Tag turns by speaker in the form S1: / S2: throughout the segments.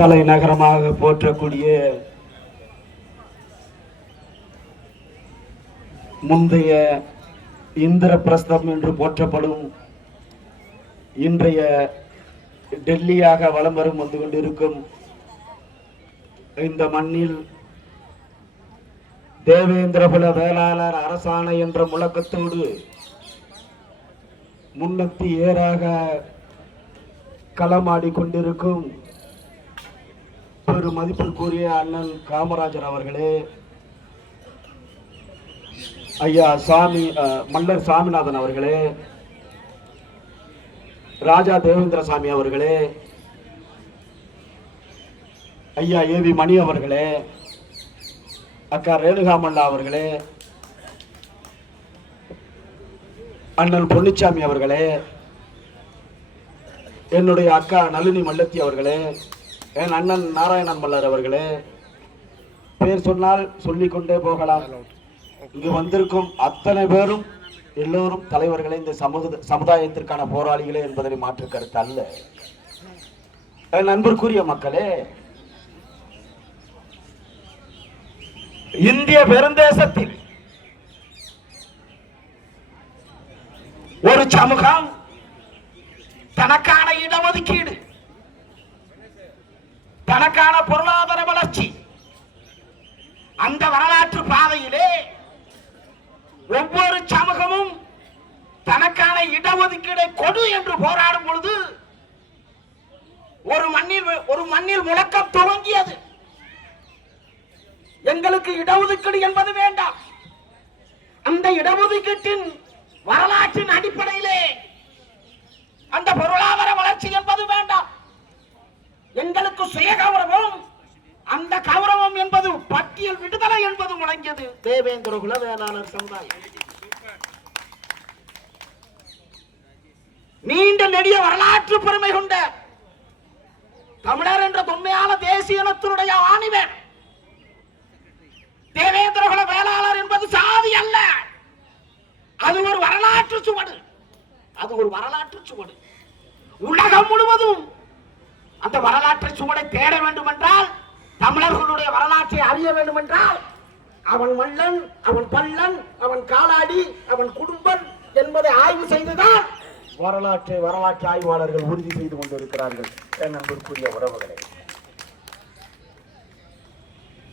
S1: தலைநகரமாக போற்றக்கூடிய முந்தைய இந்திரபிரஸ்தம் என்று போற்றப்படும் இன்றைய டெல்லியாக வலம் வரும் வந்து கொண்டிருக்கும் இந்த மண்ணில் தேவேந்திரகுல வேளாளர் அரசாணை என்ற முழக்கத்தோடு முன்னத்தி ஏறாக களமாடி கொண்டிருக்கும் பெரு மதிப்பிற்குரிய அண்ணன் காமராஜர் அவர்களே ஐயா சாமி மல்லர் சாமிநாதன் அவர்களே ராஜா தேவேந்திர சாமி அவர்களே ஐயா ஏவி மணி அவர்களே அக்கா ரேணுகாமல்லா அவர்களே அண்ணன் பொன்னிச்சாமி அவர்களே என்னுடைய அக்கா நளினி மல்லத்தி அவர்களே என் அண்ணன் நாராயணன் மல்லர் அவர்களே பேர் சொன்னால் சொல்லிக்கொண்டே போகலாம். இங்கு வந்திருக்கும் அத்தனை பேரும் எல்லோரும் தலைவர்களே இந்த சமுத சமுதாயத்திற்கான போராளிகளே என்பதனை மாற்று கருத்து அல்ல. என் நண்பர்க்குரிய மக்களே இந்திய பெருந்தேசத்தில் ஒரு சமூகம் தனக்கான இடஒதுக்கீடு தனக்கான பொருளாதார வளர்ச்சி. அந்த வரலாற்று பாதையிலே ஒவ்வொரு சமூகமும் தனக்கான இடஒதுக்கீடை கொடு என்று போராடும் பொழுது ஒரு மண்ணில் ஒரு மண்ணில் முழக்கம் துவங்கியது. எங்களுக்கு இடஒதுக்கீடு என்பது வேண்டாம். அந்த இடஒதுக்கீட்டின் வரலாற்றின் அடிப்படையிலே அந்த பொருளாதார வளர்ச்சி என்பது வேண்டாம். எங்களுக்கு சுய கௌரவம். அந்த கௌரவம் என்பது பட்டியல் விடுதலை என்பது முழங்கியது. தேவேந்திர குல வேளாளர் சமுதாயம். நீண்ட நெடிய வரலாற்று பெருமை கொண்ட தமிழர் என்ற தொன்மையான தேசிய இனத்தினுடைய ஆணிவர். தேவேந்திர குல வேளாளர் என்பது சாதி அல்ல. அது ஒரு வரலாற்று சுவடு. அது ஒரு வரலாற்று சுவடு. உலகம் முழுவதும் அந்த வரலாற்றை சுவடை தேட வேண்டும் என்றால் தமிழர்களுடைய வரலாற்றை அறிய வேண்டும் என்றால் அவன் மல்லன் அவன் பல்லன் அவன் காலாடி அவன் குடும்பன் என்பதை ஆய்வு செய்துதான் வரலாற்றை வரலாற்று ஆய்வாளர்கள் உறுதி செய்து கொண்டிருக்கிறார்கள். என் அன்பிற்குரிய உறவுகளை.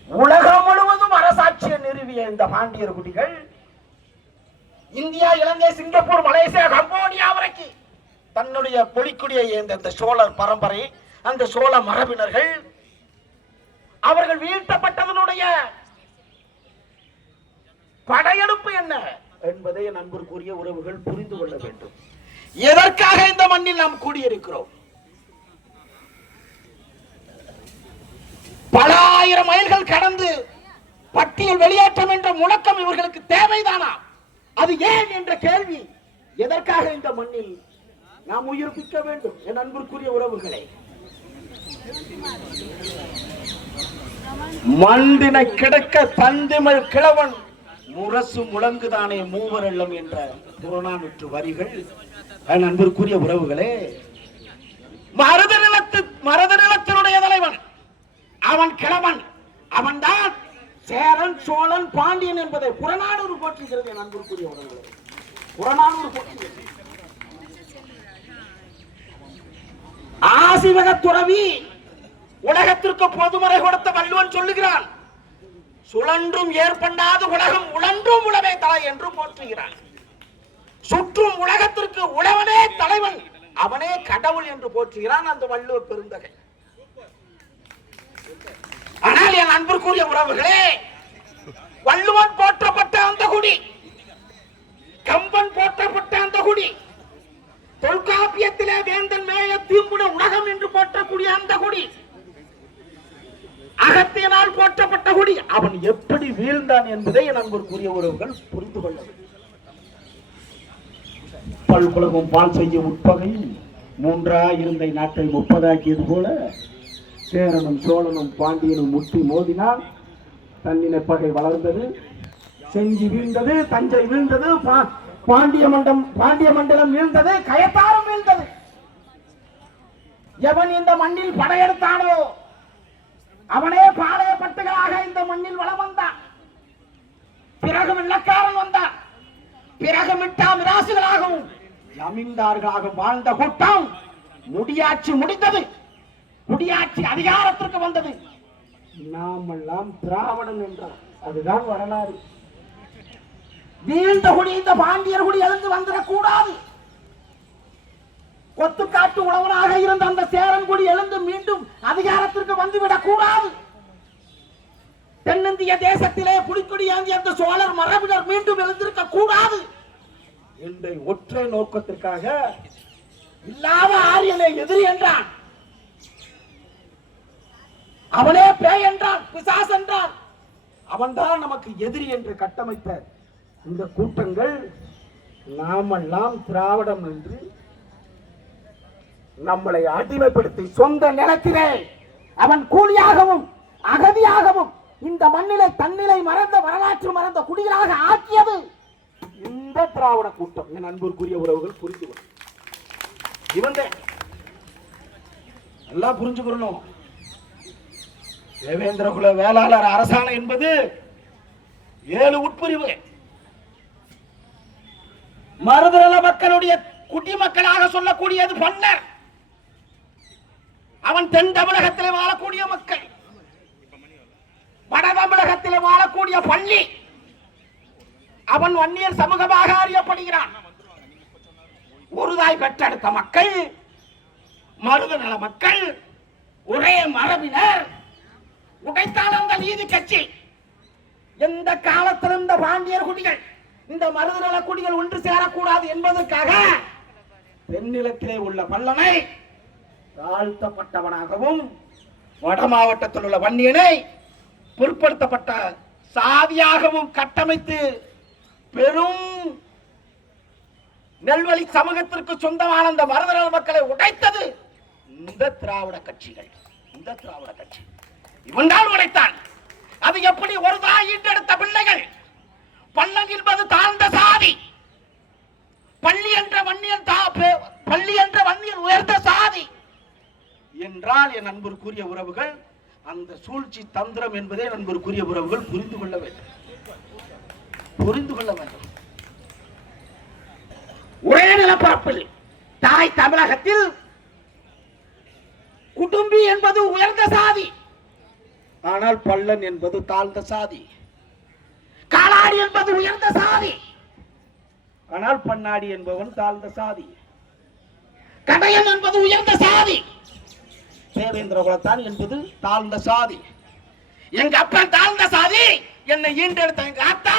S1: உலகம் முழுவதும் அரசாட்சியை நிறுவிய இந்த பாண்டியர் குடிகள் India Ilangai Singapore Malaysia Cambodia வரைக்கும் தன்னுடைய பொலிக்குடியை ஏந்த சோழர் பரம்பரை அந்த சோழ மரபினர்கள் அவர்கள் வீழ்த்தப்பட்டதனுடைய படையெடுப்பு என்ன? என்பதை என் அன்பிற்குரிய உறவுகள் புரிந்து கொள்ள வேண்டும். எதற்காக இந்த மண்ணில் நாம் கூடியிருக்கிறோம்? பல ஆயிரம் மைல்கள் கடந்து பட்டியல் வெளியேற்றம் என்ற முழக்கம் இவர்களுக்கு தேவைதானா? அது ஏன் என்ற கேள்வி. எதற்காக இந்த மண்ணில் நாம் உயிர்ப்பிக்க வேண்டும்? என் அன்பிற்குரிய உறவுகளே மண்டின கிடக்க தந்திமல் கிழவன். முரசு முழங்குதானே மூவரெல்லம் என்ற புறநானூற்று வரிகள். என் அன்பிற்குரிய உறவுகளே மருத நிலத்து மருத நிலத்தினுடைய தலைவன். அவன் கிழவன். அவன் தான் சேரன் சோழன் பாண்டியன் என்பதை புறநானூறு போற்றுகிறது என் அன்பிற்குரிய உறவுகளே. புறநானூறு போற்றுகிறது. ஆசிவக துறவி. உலகத்திற்கு பொதுமறை கொடுத்த வள்ளுவன் சொல்லுகிறான் சுழன்றும் ஏற்பண்ணாத உலகம் உழன்றும் உழவே தலை என்று போற்றுகிறான். சுற்றும் உலகத்திற்கு உழவனே தலைவன் அவனே கடவுள் என்று போற்றுகிறான் அந்த வள்ளுவர் பெருந்தகை. ஆனால் என் அன்பிற்குரிய உறவுகளே வள்ளுவன் போற்றப்பட்ட அந்த குடி கம்பன் போற்றப்பட்ட அந்த குடி தொல்காப்பியத்திலே வேந்தன் மேய தீம்புட உலகம் என்று போற்றக்கூடிய அந்த குடி. அகத்தியனால் போற்றப்பட்ட குடி. அவன் எப்படி வீழ்ந்தான் என்பதை என் உறவுகள் புரிந்து கொள்ள பல்குலகம் பால் செய்ய உட்பகையில் மூன்றா இருந்த நாட்டை முப்பதாக்கியது போல சேரனும் சோழனும் பாண்டியனும் முட்டி மோதினால் தன்னின பகை வளர்ந்தது. செஞ்சி வீழ்ந்தது தஞ்சை வீழ்ந்தது பாண்டிய மண்டம் பாண்டிய மண்டலம் வீழ்ந்தது கயத்தாரம் வீழ்ந்தது. எவன் இந்த மண்ணில் படையெடுத்தானோ அவனே பாளையப்பட்டுகளாக இந்த மண்ணில் வளம் வந்தான். பிறகு வெள்ளக்காரன் வந்தான். பிறகு மிட்டா மிராசுகளாகவும் ஜமீன்தார்களாக வாழ்ந்த கூட்டம் முடியாட்சி முடிந்தது. முடியாட்சி அதிகாரத்திற்கு வந்தது. நாமெல்லாம் திராவிடம் என்றார் அதுதான் வரலாறு. வீழ்ந்த குடி இந்த பாண்டியர் குடி எழுந்து வந்துடக் கூடாது கொத்துக்காட்டு உழவனாக இருந்த அந்த சேரன்குடி எழுந்து மீண்டும் அதிகாரத்திற்கு வந்துவிடக் கூடாது தென்னிந்திய தேசத்திலே புலிக்கொடி ஏந்திய அந்த சோழர் மரபினர் மீண்டும் எழுந்திருக்க கூடாது என்ற ஒற்றை நோக்கத்திற்காக இல்லாத ஆரியனை எதிரி என்றான். அவனே பேய் என்றான் பிசாஸ் என்றான். அவன்தான் நமக்கு எதிரி என்று கட்டமைத்த இந்த கூட்டங்கள் நாமெல்லாம் திராவிடம் என்று நம்மளை அடிமைப்படுத்தி சொந்த நிலத்திலே அவன் கூலியாகவும் அகதியாகவும் இந்த மண்ணிலை தன்னிலை மறந்த வரலாற்று மறந்த குடிகளாக ஆக்கியது இந்த திராவிட கூட்டம். என் அன்பிற்குரிய உறவுகள் புரிந்து இவன் எல்லாம் புரிஞ்சுக்கணும் தேவேந்திர குல வேளாளர் அரசாணை என்பது ஏழு உட்பிரிவு. மருதநல மக்களுடைய குடிமக்களாக சொல்லக்கூடியது பன்னர். அவன் தென் தமிழகத்திலே வாழக்கூடிய மக்கள். வட தமிழகத்திலே வாழக்கூடிய பள்ளி. அவன் வன்னியர் சமூகமாக அறியப்படுகிறான். ஒருதாய் பெற்றெடுத்த மக்கள் மருதநல மக்கள் ஒரே மரபினர். உடைத்தால் அந்த நீதி கட்சி. எந்த காலத்திலிருந்த பாண்டியர் குடிகள். இந்த மருதநல குடிகள் ஒன்று சேரக்கூடாது என்பதற்காக தென்னிலத்திலே உள்ள பல்லனை தாழ்த்தப்பட்டவனாகவும் வட மாவட்டத்தில் உள்ள வன்னியனை பிற்படுத்தப்பட்ட சாதியாகவும் கட்டமைத்து பெரும் நெல்வழி சமூகத்திற்கு சொந்தமான அந்த மருதநல மக்களை உடைத்தது இந்த திராவிட கட்சிகள். இந்த திராவிட கட்சி. இவன் தான் உடைத்தான். அது எப்படி ஒரு தாய் ஈட்டெடுத்த பிள்ளைகள் பள்ளம் என்பது தாழ்ந்த சாதி. பள்ளி என்ற வன்னியன் தா- பே- பள்ளி என்ற வன்னியன் உயர்ந்த சாதி. என்றால் என் அன்பிற்குரிய உறவுகள் அந்த சூழ்ச்சி தந்திரம் என்பதை நண்பருக்குரிய உறவுகள் புரிந்து கொள்ள வேண்டும். புரிந்து கொள்ள வேண்டும். ஒரே நிலப்பரப்பில் தாய் தமிழகத்தில் குடும்பி என்பது உயர்ந்த சாதி. ஆனால் பள்ளன் என்பது தாழ்ந்த சாதி. என்பது உயர்ந்த சாதி. ஆனால் பண்ணாடி என்பவன் தாழ்ந்த சாதி. கடையன் என்பது உயர்ந்த சாதி. தேவேந்திர குலத்தான் என்பது தாழ்ந்த சாதி. எங்க அப்பன் தாழ்ந்த சாதி? என்னை ஈண்டெடுத்த எங்க ஆத்தா?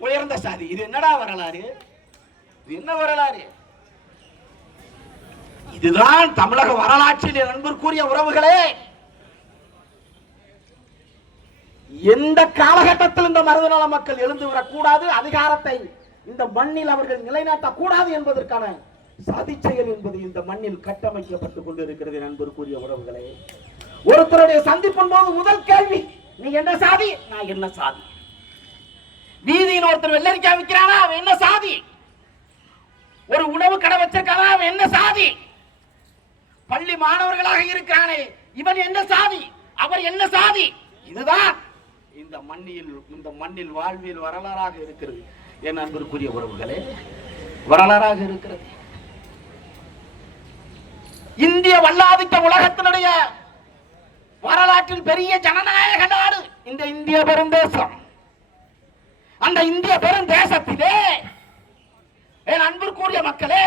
S1: உயர்ந்த சாதி. இது என்னடா வரலாறு? இது என்ன வரலாறு? இதுதான் தமிழக வரலாற்றில் அன்பிற்குரிய உறவுகளே. எந்த காலகட்டத்தில் இந்த மருதநல மக்கள் எழுந்து விடக்கூடாது அதிகாரத்தை இந்த மண்ணில் அவர்கள் நிலைநாட்டக் கூடாது என்பதற்கான சதி செயல் என்பது இந்த மண்ணில் கட்டமைக்கப்பட்டுக் கொண்டிருக்கிறது கூறிய உறவுகளே. ஒருத்தருடைய சந்திப்பின் போது முதல் கேள்வி நீ என்ன சாதி? நான் என்ன சாதி? வீதியில் ஒருத்தர் வெள்ளரிக்கா விற்கிறானா? அவன் என்ன சாதி? ஒரு உணவு கடை வச்சிருக்கானா? அவன் என்ன சாதி? பள்ளி மாணவர்களாக இருக்கிறானே இவன் என்ன சாதி? அவர் என்ன சாதி? இதுதான் இந்த மண்ணில் இந்த மண்ணில் வாழ்வில் வரலாறாக இருக்கிறது. என் அன்பிற்குரிய உறவுகளே வரலாறாக இருக்கிறது. இந்திய வல்லாதிக்க உலகத்தினுடைய வரலாற்றில் பெரிய ஜனநாயக நாடு இந்த இந்திய பெருந்தேசம் அந்த இந்திய பெருந்தேசத்திலே என் அன்பிற்குரிய மக்களே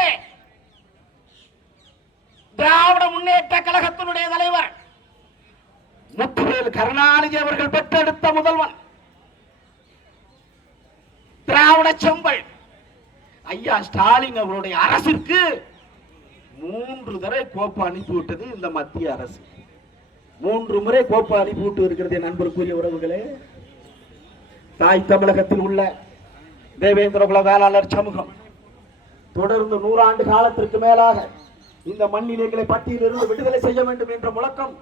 S1: திராவிட முன்னேற்ற கழகத்தினுடைய தலைவர் முத்துவேல் கருணாநிதி அவர்கள் பெற்றெடுத்த முதல்வன். திராவிட செம்பல். ஐயா ஸ்டாலின் அவருடைய அரசிற்கு மூன்று தடவை கோப்பு அனுப்பிவிட்டது இந்த மத்திய அரசு. மூன்று முறை கோப்பு அனுப்பிவிட்டு இருக்கிறது என் நண்பருக்குரிய உறவுகளே. தாய் தமிழகத்தில் உள்ள தேவேந்திர குல வேளாளர் சமூகம் தொடர்ந்து நூறாண்டு காலத்திற்கு மேலாக இந்த மண்ணில் எங்களை பட்டியலிருந்து விடுதலை செய்ய வேண்டும் என்ற முழக்கம்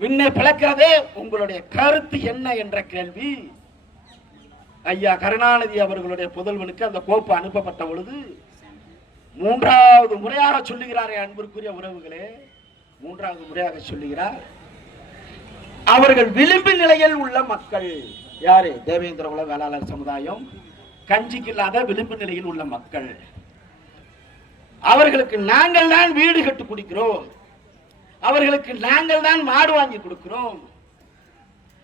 S1: விண்ணை பிளக்கிறதே உங்களுடைய கருத்து என்ன என்ற கேள்வி. ஐயா கருணாநிதி அவர்களுடைய புதல்வனுக்கு அந்த கோப்பு அனுப்பப்பட்ட பொழுது மூன்றாவது முறையாக சொல்லுகிறாரே அன்பிற்குரிய உறவுகளே. மூன்றாவது முறையாக சொல்லுகிறார். அவர்கள் விளிம்பு நிலையில் உள்ள மக்கள் யாரு? தேவேந்திர குல வேளாளர் சமுதாயம் கஞ்சிக்கு இல்லாத விளிம்பு நிலையில் உள்ள மக்கள். அவர்களுக்கு நாங்கள் தான் வீடு கட்டு குடிக்கிறோம். அவர்களுக்கு நாங்கள் தான் மாடு வாங்கி கொடுக்கிறோம்.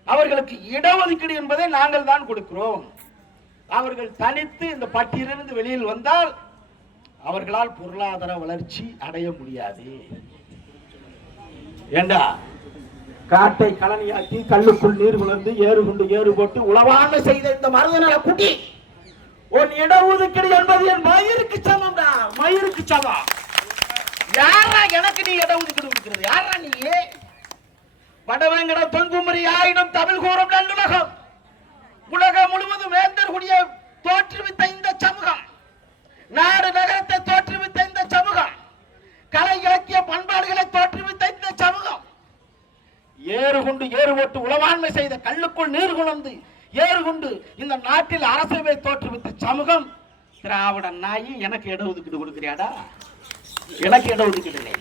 S1: அவர்களுக்கு இடஒதுக்கீடு என்பதை நாங்கள் தான் கொடுக்கிறோம். அவர்கள் தனித்து இந்த பட்டியலிருந்து வெளியில் வந்தால் அவர்களால் பொருளாதார வளர்ச்சி அடைய முடியாது. ஏண்டா? காட்டை கலனியாக்கி கல்லுக்குள் நீர் விழுந்து ஏறு கொண்டு ஏறு போட்டு உளவான செய்த இந்த மருதநல குட்டி உன் இடஒதுக்கீடு என்பது என் மயிருக்கு சமம்டா. மயிருக்கு சமம். யாரா எனக்கு நீ இடஒதுக்கீடு கொடுக்கிறது? யாரா நீ? வடவேங்கட தொங்குமரி ஆயினும் தமிழ் கூறும் நல்லுலகம். உலகம் முழுவதும் வேந்தர் குடிய தோற்றுவித்த இந்த சமூகம். நாடு நகரத்தை தோற்றுவித்த இந்த சமூகம். கலை இலக்கிய பண்பாடுகளை தோற்றுவித்த இந்த சமூகம். ஏறு கொண்டு ஏறு ஓட்டு உளவாண்மை செய்த கல்லுக்குள் நீர் குணந்து ஏறு கொண்டு இந்த நாட்டில் அரசவை தோற்றுவித்த சமூகம். திராவிட நாயி எனக்கு இட ஒதுக்கீடு கொடுக்கிறியாடா? எனக்கு இடஒதுக்கீடு இல்லை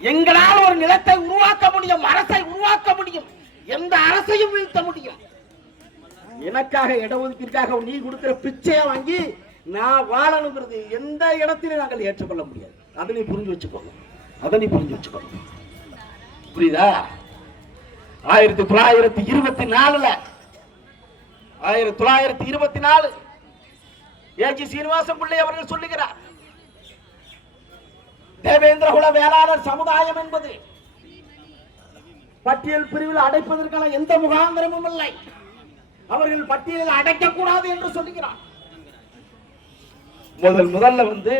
S1: எங்களால் ஒரு நிலத்தை உருவாக்க முடியும் அரசை உருவாக்க முடியும் எந்த அரசையும் வீழ்த்த முடியும். எனக்காக இடஒதுக்கீடுக்காக நீ கொடுக்கிற பிச்சையை வாங்கி நான் வாழணுங்கிறது எந்த இடத்திலும் நாங்கள் ஏற்றுக்கொள்ள முடியாது. அதை நீ புரிஞ்சு வச்சுக்கோங்க அதை நீ புரிஞ்சு வச்சுக்கோங்க புரியுதா? ஆயிரத்தி தொள்ளாயிரத்தி இருபத்தி நாலுல ஆயிரத்தி தொள்ளாயிரத்தி இருபத்தி நாலு ஏஜி சீனிவாசன் பிள்ளை அவர்கள் சொல்லுகிறார். தேவேந்திர குல வேளாளர் சமுதாயம் என்பது பட்டியல் பிரிவில் அடைப்பதற்கான எந்த முகாந்திரமும் இல்லை. அவர்கள் பட்டியலில் அடைக்கக்கூடாது என்று சொல்லுகிறார். முதல் முதல்ல வந்து